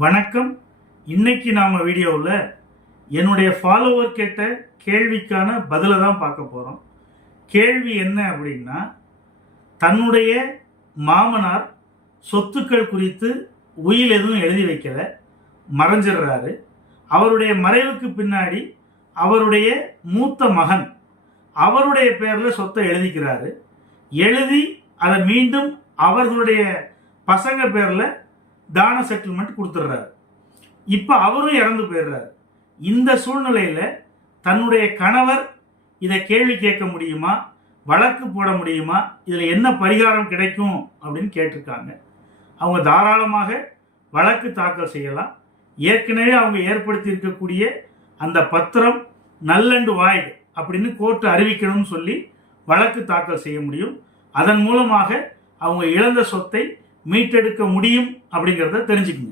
வணக்கம். இன்னைக்கு நாம வீடியோவில் என்னுடைய ஃபாலோவர் கேட்ட கேள்விக்கான பதிலை தான் பார்க்க போகிறோம் கேள்வி என்ன அப்படின்னா தன்னுடைய மாமனார் சொத்துக்கள் குறித்து உயில் எதுவும் எழுதி வைக்கல மறைஞ்சிடுறாரு. அவருடைய மறைவுக்கு பின்னாடி அவருடைய மூத்த மகன் அவருடைய பேரில் சொத்தை எழுதிக்கிறாரு. எழுதி அதை மீண்டும் அவர்களுடைய பசங்க பேரில் தான செட்டில்மெண்ட் கொடுத்துட்றாரு. இப்போ அவரும் இறந்து போயிடுறாரு. இந்த சூழ்நிலையில் தன்னுடைய கணவர் இதை கேள்வி கேட்க முடியுமா? வழக்கு போட முடியுமா? இதில் என்ன பரிகாரம் கிடைக்கும் அப்படின்னு கேட்டிருக்காங்க. அவங்க தாராளமாக வழக்கு தாக்கல் செய்யலாம். ஏற்கனவே அவங்க ஏற்படுத்தி இருக்கக்கூடிய அந்த பத்திரம் நல்லண்டு வாய்டு அப்படின்னு கோர்ட்டு அறிவிக்கணும்னு சொல்லி வழக்கு தாக்கல் செய்ய முடியும். அதன் மூலமாக அவங்க இழந்த சொத்தை மீட்டெடுக்க முடியும் அப்படிங்கிறத தெரிஞ்சுக்கணும்